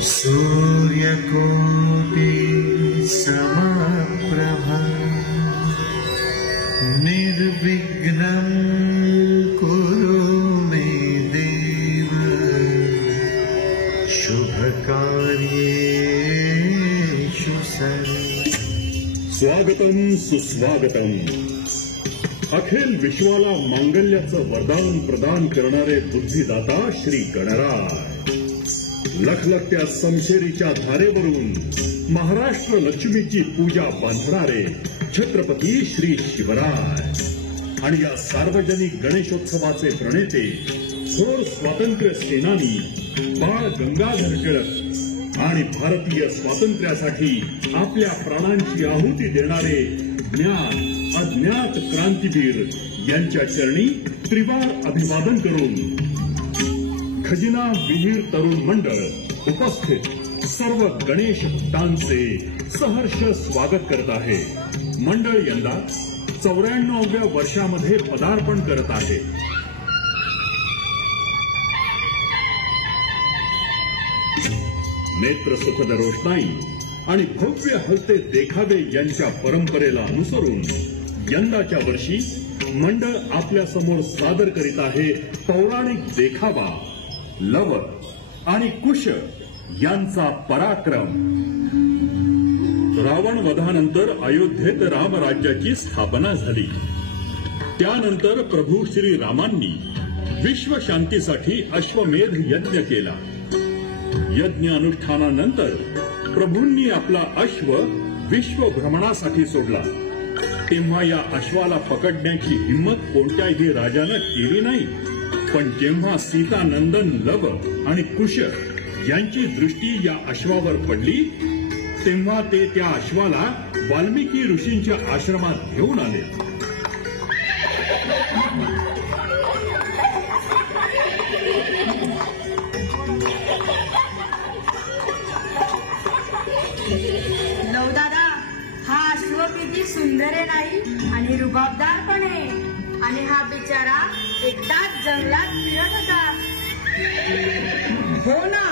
सूर्यकोटि समप्रभा निर्विघ्नं कुरु मे देव शुभकार्येषु सर्वदा। स्वागतम सुस्वागतम। अखिल विश्वाला मांगल्याचं वरदान प्रदान करणारे बुद्धिदाता श्री गणराय, लखलखत्या समशेरीच्या धारेवरून महाराष्ट्र लक्ष्मीची पूजा बांधणारे छत्रपती श्री शिवराय आणि या सार्वजनिक गणेशोत्सवाचे प्रणेते थोर स्वातंत्र्य सेनानी बाळ गंगाधर टिळक आणि भारतीय स्वातंत्र्यासाठी आपल्या प्राणांची आहुती देणारे ज्ञान अज्ञात क्रांतीवीर यांच्या चरणी त्रिवार अभिवादन करून खजिना विहीर तरुण मंडळ उपस्थित सर्व गणेश भक्तांचे सहर्ष स्वागत करत आहे। मंडळ यंदा 94व्या वर्षामध्ये पदार्पण करत आहे। नेत्र सुखद रोषणाई आणि भव्य हलते देखावे यांच्या परंपरेला अनुसरून यंदाच्या वर्षी मंडळ आपल्या समोर सादर करीत आहे पौराणिक देखावा लव आणि कुश यांचा पराक्रम। रावण वधानंतर अयोध्येत रामराज्याची स्थापना झाली। त्यानंतर प्रभू श्री रामांनी विश्वशांतीसाठी अश्वमेध यज्ञ केला। यज्ञ अनुष्ठानानंतर प्रभूंनी आपला अश्व विश्वभ्रमणासाठी सोडला। तेव्हा या अश्वाला पकडण्याची हिंमत कोणत्याही राजानं केली नाही। पण जेव्हा सीतानंदन लव आणि कुश यांची दृष्टी या अश्वावर पडली तेव्हा ते त्या अश्वाला वाल्मिकी ऋषींच्या आश्रमात घेऊन आले। दादा, हा अश्व किती सुंदर आहे नाही आणि रुबाबदार पण आहे आणि हा बिचारा एकटाच जंगलात फिरत होता। हो ना,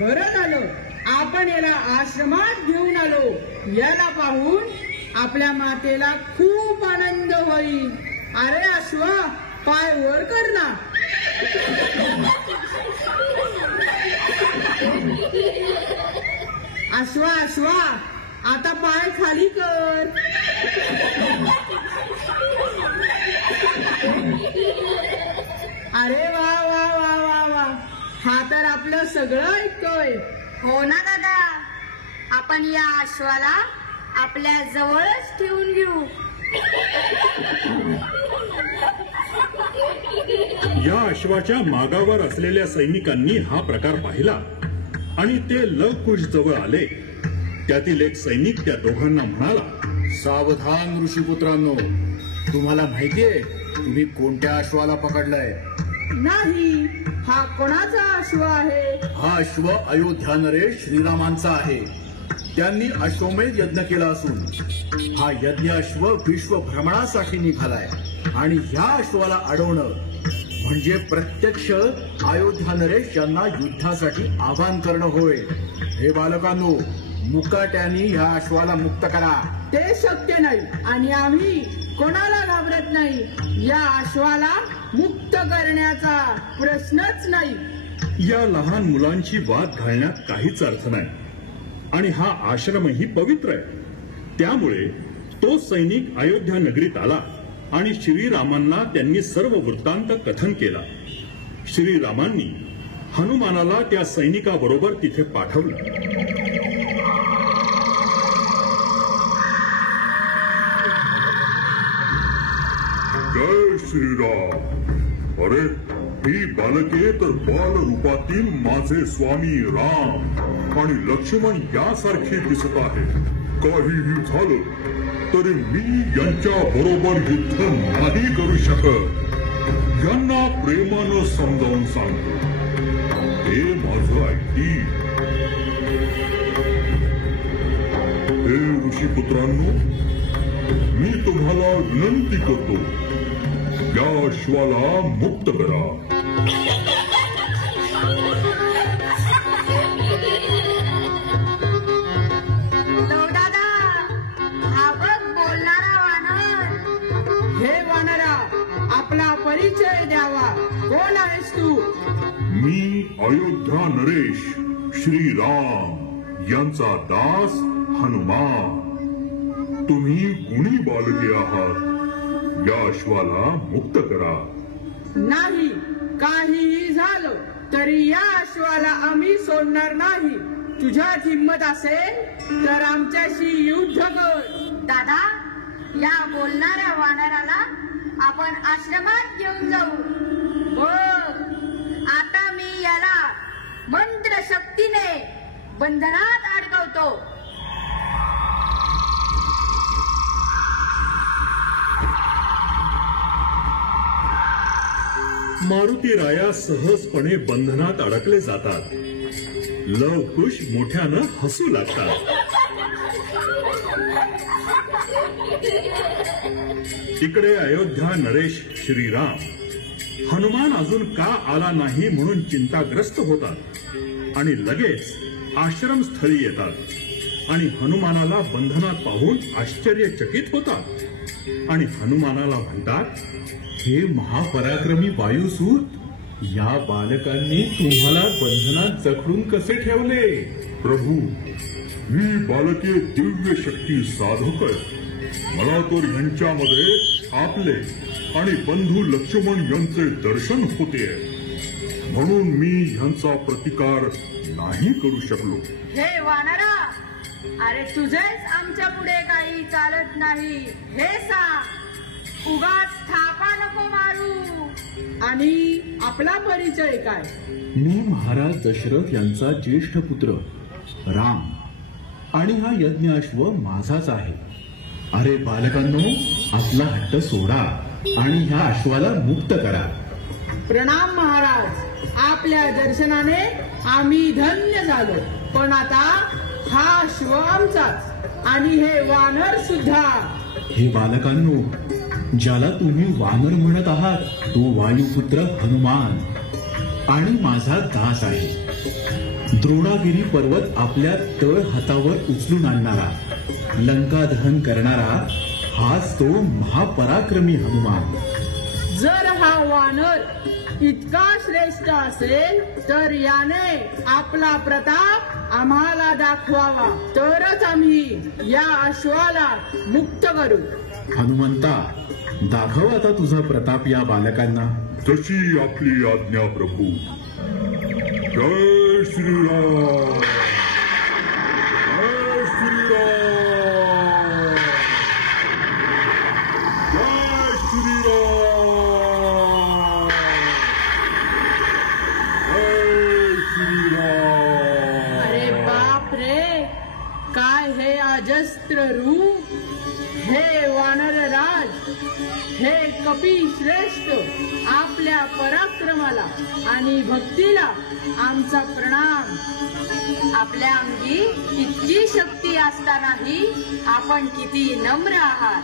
बरं झालं आपण याला आश्रमात घेऊन आलो। याला पाहून आपल्या मातेला खूप आनंद होईल। अरे अश्व, पाय वर कर ना। अश्वा अश्वा, आता पाय खाली कर। अरे वा वा वा वा वा, हा तर आपलं सगळं ऐकतोय। हो ना दादा, आपण या अश्वाला आपल्या जवळच ठेवून घेऊ। या अश्वाच्या मागावर असलेल्या सैनिकांनी हा प्रकार पाहिला आणि ते लवकुश जवळ आले। त्यातील एक सैनिक त्या दोघांना म्हणाला, सावधान ऋषीपुत्रांनो, तुम्हाला माहितीये तुम्ही कोणत्या अश्वाला पकडलाय? नाही, हा कोणाचा अश्व आहे? हा अश्व अयोध्या नरेश श्रीरामांचा आहे। त्यांनी अश्वमेध यज्ञ केला असून हा यज्ञ अश्व विश्व भ्रमणासाठी निघालाय आणि ह्या अश्वाला अडवणं म्हणजे प्रत्यक्ष अयोध्या नरेश यांना युद्धासाठी आवाहन करणं होय। हे बालकांनो, मुकाट्याने ह्या अश्वाला मुक्त करा। ते शक्य नाही आणि आम्ही कोणाला घाबरत नाही। या अश्वाला मुक्त करण्याचा प्रश्नच नाही। या लहान मुलांची वाद घालण्यात काहीच अर्थ नाही आणि हा आश्रमही पवित्र आहे। त्यामुळे तो सैनिक अयोध्या नगरीत आला आणि श्रीरामांना त्यांनी सर्व वृत्तांत कथन केला। श्रीरामांनी हनुमानाला त्या सैनिकाबरोबर तिथे पाठवलं। जय श्रीराम। अरे, ही बालके तर बाल रूपातील माझे स्वामी राम आणि लक्ष्मण यासारखे दिसत आहे। काहीही झालं तरी मी यांच्या बरोबर युद्ध नाही करू शकत। यांना प्रेमानं समजावून सांगतो, हे माझं ऐकतील। हे ऋषीपुत्रांनो, मी तुम्हाला विनंती करतो, या अश्वाला मुक्त करा। मी अयोध्या नरेश श्रीराम यांचा दास हनुमान. तुम्ही गुणी बालके आहात. या अश्वाला मुक्त करा. नाही, काहीही झालं तरी या अश्वाला आम्ही सोडणार नाही. तुझ्यात हिंमत असेल तर आमच्याशी युद्ध कर. दादा, या बोलणाऱ्या वानराला आपण आश्रमात घेऊन जाऊ. बघ, आता मी याला मंत्र शक्तीने बंधनात अडकवतो. मारुती राया सहजपणे बंधनात अडकले जातात. लव कुश मोठ्यानं हसू लागतात. इकडे अयोध्या नरेश श्रीराम हनुमान अजून का आला नाही म्हणून चिंताग्रस्त होतात आणि लगेच आश्रमस्थळी येतात आणि हनुमानाला बंधनात पाहून आश्चर्यचकित होतात आणि हनुमानाला म्हणतात, हे महापराक्रमी वायुसूत, या बालकांनी तुम्हाला बंधनात जखडून कसे ठेवले? प्रभू, मी बालके दिव्य शक्ती साधक आहे. मला तर यांच्यामध्ये आपले आणि बंधू लक्ष्मण यांचे दर्शन होते, म्हणून मी ह्यांचा प्रतिकार नाही करू शकलो. हे वानरा, अरे तुझेच आमच्या पुढे काही चालत नाही हे सांग. उगाच थापा नको मारू. आणि आपला परिचय काय? मी महाराज दशरथ यांचा ज्येष्ठ पुत्र राम, आणि हा यज्ञ अश्व माझाच आहे. अरे बालकांनो, आपला हट्ट सोडा आणि ह्या अश्वाला मुक्त करा. प्रणाम महाराज, आपल्या दर्शनाने आम्ही धन्य झालो. पण आता हा अश्व आमचाच आणि हे वानर सुद्धा. हे बालकांनो, ज्याला तुम्ही वानर म्हणत आहात तो वायुपुत्र हनुमान आणि माझा दास आहे. द्रोणागिरी पर्वत आपल्या तळ हातावर उचलून आणणारा, लंका दहन करणारा हाच तो महापराक्रमी हनुमान. जर हा वानर इतका श्रेष्ठ असेल तर याने आपला प्रताप आम्हाला दाखवावा, तरच आम्ही या अश्वाला मुक्त करू. हनुमंता, दाखव आता तुझा प्रताप या बालकांना. जशी आपली आज्ञा प्रभू. जय श्रीराम. जय श्रीराम. जय श्रीराम. जय श्रीराम. अरे बाप रे, काय हे अजस्त्र रूप, हे वानरराज, हे कपी श्रेष्ठ, आपल्या पराक्रमाला आणि भक्तीला आमचा प्रणाम. आपल्या अंगी इतकी शक्ती असतानाही आपण किती नम्र आहात.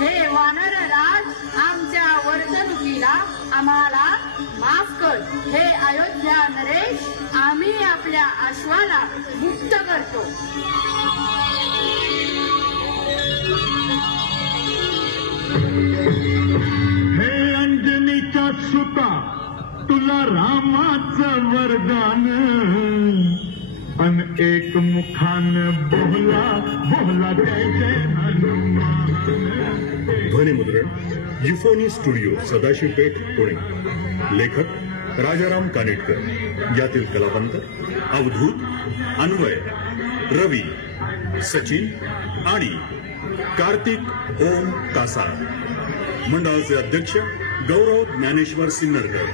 हे वानरराज, आमच्या वर्तणुकीला आम्हाला माफ कर. हे अयोध्या नरेश, आम्ही आपल्या अश्वाला मुक्त करतो. हे अंजनीच्या सुता, तुला रामाचं वरदान, अन एक मुखान बोला बोला जय जय हनुमान. ध्वनिमुद्रण युफोनी स्टुडिओ, सदाशिवपेठ, पुणे. लेखक राजाराम कानेटकर. यातील कलावंत अवधूत, अन्वय, रवी, सचिन आणि कार्तिक ओम कासा. मंडळाचे अध्यक्ष गौरव ज्ञानेश्वर सिन्नरकर.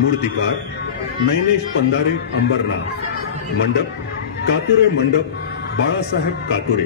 मूर्तिकार नैनेश पंधारे अंबरनाथ. मंडप कातुरे मंडप बाळासाहेब कातुरे.